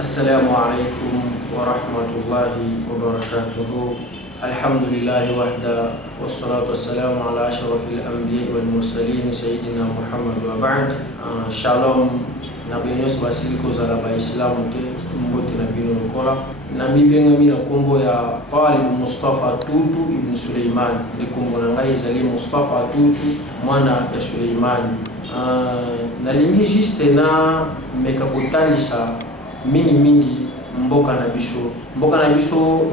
السلام عليكم ورحمة الله وبركاته. الحمد لله وحده والصلاة والسلام على أشرف الأنبياء والمرسلين سيدنا محمد وبعد. Shalom nabi Yesu basiliko za ba Islam te mbote na bino kola na mibenga mina kombo ya Talib Mustafa Tutu ibn Suleiman de kombo na ngai zali Mustafa Tutu mwana ya Suleiman. Nalingi juste na mekakutalisa mingi mboka na biso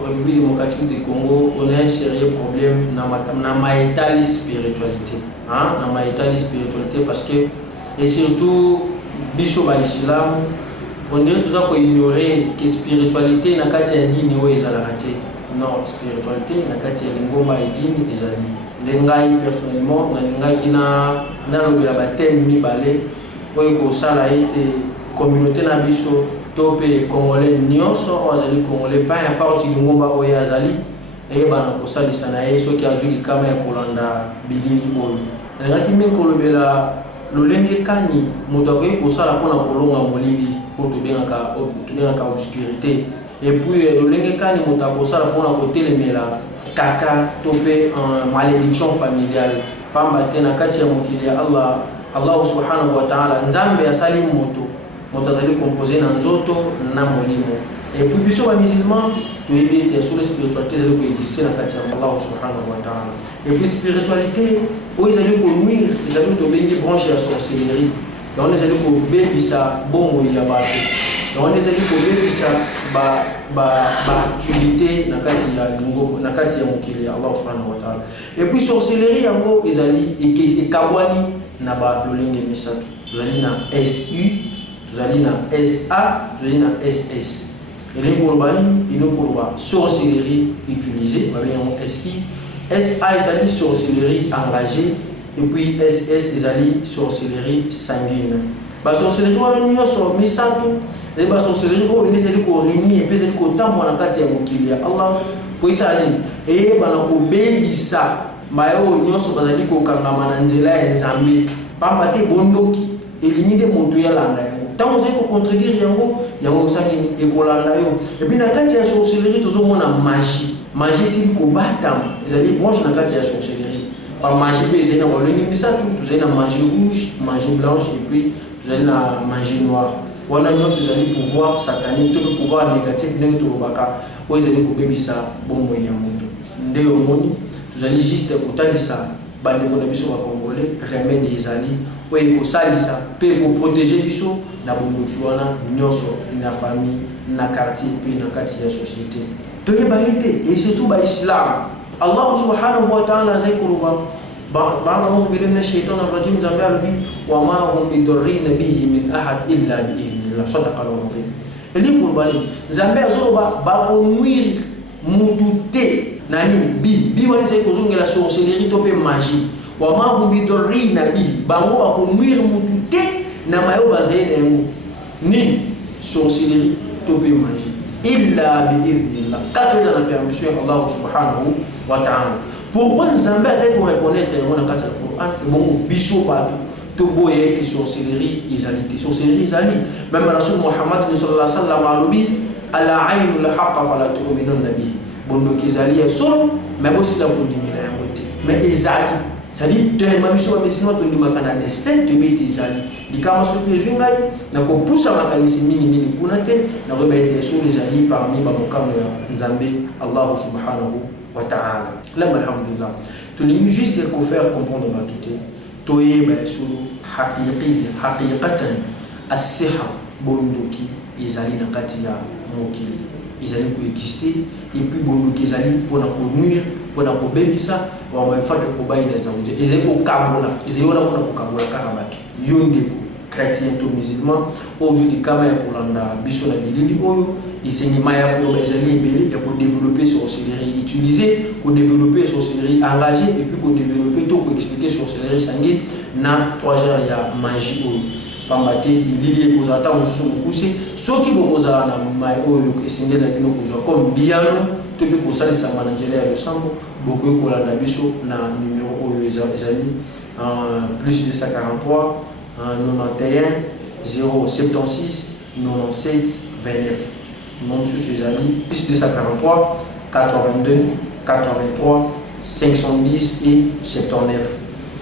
République démocratique du Congo. On a un sérieux problème na maitali spiritualité, na maitali spiritualité parce que et surtout biso ba Islam on dirait tout ça pour ignorer que spiritualité na kati ya dini we ezalaka te. Non, spiritualité na kati ya lingomba ya dini ezali ndengai personnellement na ningaki na lobela ba thème mibale oyo ko sala ete communauté na biso tope congolais nyonso azali congolais pas importe lingomba oyo azali bana kosalisa na ye soki azuli kama ya kolanda bilili oyo ningaki min kolobela lolenge kani moto akoki kosala mpona kolonga molili oyo tobengaka obscurité et puis lolenge kani moto akosala mpona kotelemela kaka to mpe malédiction familiale pamba te na kati ya mokili ya Allah subhanahu wa ta'ala nzambe asali moto azali composé na nzoto na molimo. Et puis biso ba musulman toyebi te sur la spiritualité ezali ko exister na kati ya Allah subhanahu wa ta'ala. Et puis spiritualité oyo ezali ko nuire ezali to bengi branche ya sorcellerie. Donc ezali ko bebisa bongo ya bato. Donc ezali ko bebisa ba activité na kati ya lingo na kati ya mokili ya Allah subhanahu wa ta'ala. Et puis sorcellerie yango ezali ekabwani na ba lolenge misato. Ezali na SU, ezali na SA, ezali na SS. Et les Kourbani, ils ont sorcellerie utilisée, SI, SA, ils sorcellerie engagée, et puis SS, ils sorcellerie sanguine. La sorcellerie, on a mis ça tout. La sorcellerie, on a mis ça tout, réunir, et puis on a mis ça tout, Allah, pour ça, et on a mis ça, on a mis ça tout, on a mis ça tout, pamba te bondoki elimide moto ya landa yango tango zeko contredire yango sani ekolanda yo. Et puis na kati ya sorcellerie tozomona magie si ko batam ezali branche na kati ya sorcellerie par magie pe ezali na olengi misatu tozali na magie rouge, magie blanche et puis tozali na magie noire. Wana nyonso ezali pouvoir satanique to pouvoir négatif ndenge tolobaka oyo ezali kobebisa bongo ya moto nde omoni tozali juste kotalisa bandeko na biso ba congolais remède ezali oyo kosalisa pe ko protéger biso na bondoki wana nyonso na famille na quartier pe na kati ya société toyebalite et surtout ba Islam. Allah subhanahu wa ta'ala zaikuruba ba'dahum bilimna shaytan ar-rajim zambi alubi wa ma hum bidurrin bihi min ahad illa bi idhnillah sadaqa al-azim. Eli kurbani zambi azoba ba onwir mutute nani bi wani zai kozongela sorcellerie to pe magie wa ma hum bidurrin bihi bango ba konwir mutute na mayo bazaye yango ni sorcellerie to pe magie illa bi idhnillah kaka za na permission ya Allah subhanahu wa ta'ala. Pourquoi Zambé a reconnaître dans le Coran et bon biso partout to boye qui sorcellerie isali sorcellerie isali même Rasul Muhammad sallallahu alaihi wasallam alubi ala ainul haqq fala tu'minun nabi bondo kizali so mais aussi la kundimila yangote mais isali sali tellement biso amesino to ndimakana destin to beti isali dikama soki ezungai na ko pusa makanisi mingi kunate na ko beti so isali parmi ba mokamo ya Nzambe Allah subhanahu wa ta'ala. Là alhamdulillah to ni juste ko faire comprendre ma tuté to yeba sulu haqiqatan as-sihr bondoki izali na kati ya mokili izali ko exister et puis bondoki izali pona ko nuire pona ko bebisa wa mafaka ko baina za uje izali ko kabola izali wala pona ko kabola karabatu yonde ko chrétien to musulman aujourd'hui kama ya kolanda biso na bilili oyo isengi maya ko ezali ebele ya ko développer sorcellerie utiliser ko développer sorcellerie engagée et puis ko développer to ko expliquer sorcellerie sanguine na 3 jours ya magie oyo pambate bilili ekozata mususu kuse soki bokozala na mai oyo esengeli na bino kozwa comme biano to pe kosalisa manajele ya losambo bokoki kolanda biso na numéro oyo ezali plus 243 91 076 97 Nom sur ses amis, plus 243, 82, 83, 510 et 79.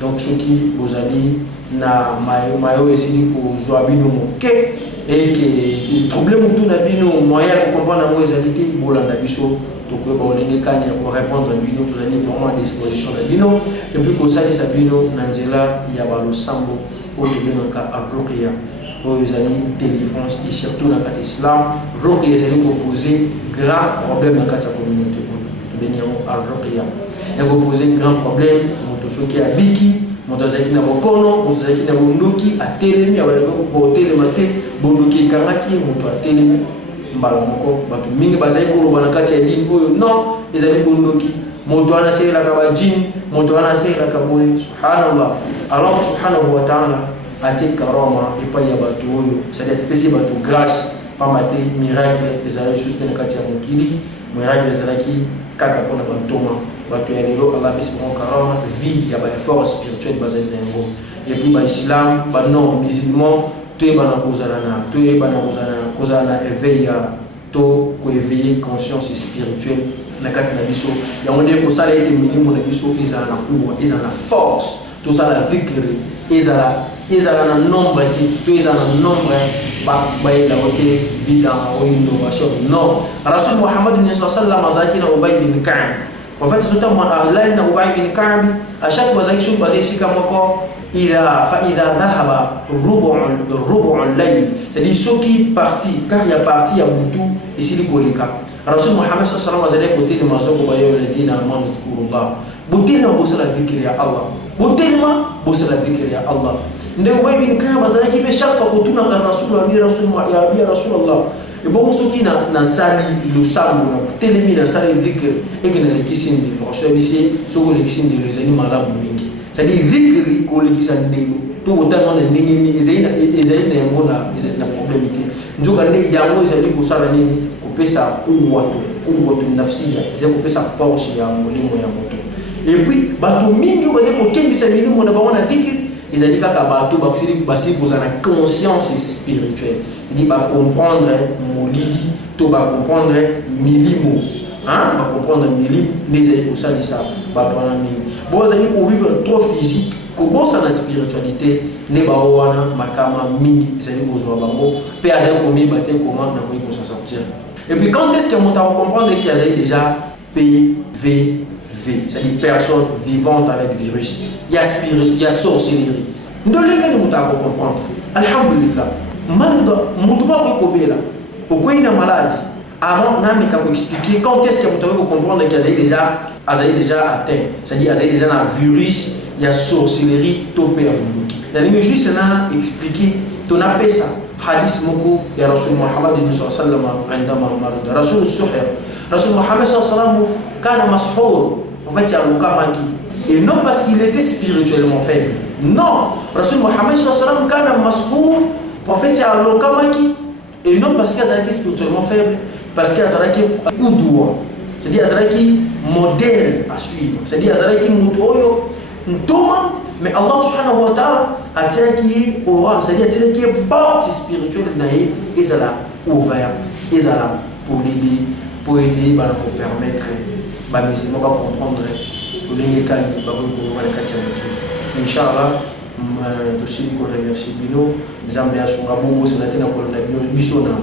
Donc, ceux qui vous amis, na mayo essayé pour jouer moqué et que les problèmes autour de bino moyen pour comprendre la réalité pour la biso donc on est capable de répondre à bino tout les vraiment à disposition de bino et puis que ça les bino nanzela il y a le sambo pour que bino ka approprier aux amis délivrance et surtout dans le islam roquia les amis poser grand problème dans la communauté bénir à roquia et poser grand problème pour ceux qui habitent motazaki na bokono motazaki na bondoki atelemi abalaka ko telema te bondoki kangaki moto atelemi mbala moko bato mingi bazali ko lobana kati ya dini oyo non ezali bondoki moto ana sela ka ba jin moto ana sela ka boye subhanallah Allah subhanahu wa ta'ala ati karama epa ya bato oyo c'est espèce bato grâce pa mate miracle ezali juste na kati ya mokili miracle ezalaki kaka pona bantoma bato ya lelo Allah bismo karama vie ya ba effort spirituel bazali nango et puis ba islam ba non musulman to bana kozana to bana kozana éveil ya to ko éveiller conscience spirituelle na kati na biso ya onde ko sala ete minimo na biso izala na kuwa izala na force to sala victory izala na nombre to izala na nombre ba ila wote bida o innovation non rasul muhammad sallallahu alaihi wasallam ubay bin ka'b en fait c'est notamment là na ubay bin ka'b à chaque fois que je basé ici comme quoi فإذا ذهب ربع الليل c'est-à-dire ceux qui parti car il y a parti à Boutou ici le Kolika Rasul Muhammad sallallahu alaihi wasallam côté de mazo ko bayo le dina man kurullah boutina bosa la dhikri ya Allah boutina bosa la dhikri ya Allah ndio wewe bin kama bazalaki be chaque fois que tuna ka Rasul ya Rasulullah et bon ceux qui na sali le sabu na telemi na sali dhikri et que na lekisindi ko ici so lekisindi les animaux malabu mingi c'est-à-dire dhikri ko lekisa ndelo to utana na nini izaina na yangona izaina problem ki njoka ne yango izali kusala nini kupesa kuwatu nafsia zile kupesa force ya mulimo ya moto et puis bato mingi baze ko kembisa milimo na baona dhikri izali kaka bato bakusili basi bozana conscience spirituelle ni ba comprendre molidi to ba comprendre milimo hein ba comprendre milimo nezali kusali ça bato wana mingi bon zali ko vivre trop physique ko bosa na spiritualité ne ba wana makama mingi zali kozwa bango pe azali ko mi baté comment na ko s'en sortir. Et puis quand est-ce que on va comprendre qu'il y a déjà PVV, c'est-à-dire personne vivante avec virus, il y a spirit, il y a sorcellerie. Nous les gars nous t'avons comprendre. Alhamdulillah. Malgré moutuma ko kobela, au quoi il a maladie. Avant n'a pas expliquer quand est-ce que vous devez comprendre qu'il y a déjà atteint, c'est-à-dire qu'il y a déjà un virus, il y a sorcellerie topé à Boulouki. La ligne juste n'a expliqué, ton appel ça. حديث مكو يا رسول محمد صلى الله عليه وسلم عندما مرض رسول السحر رسول محمد صلى الله عليه وسلم كان مسحور en fait il y a le kamaki et non parce qu'il était spirituellement faible non رسول محمد صلى الله عليه وسلم كان مسحور en fait il y a le kamaki et non parce qu'il était spirituellement faible parce qu'il était kudwa c'est-à-dire qu'il modèle à suivre c'est-à-dire qu'il mutoyo ntoma mais Allah subhanahu wa ta'ala a tiré qui est aura, c'est-à-dire qui est porte spirituelle d'ailleurs, et ça l'a ouverte, et ça l'a pour l'aider, pour permettre, bah mais c'est pas comprendre, pour les mécanismes, bah pour les catégories. Inch'Allah, tout ce qui remercie Bino, les amis à son rabou, c'est la tête dans le Bissona,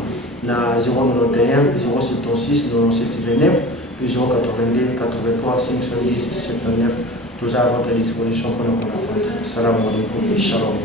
na 091, 076, 9729, puis 082, 83, 510, 79. Nous avons à disposition pour nous. Salam alaikum et shalom.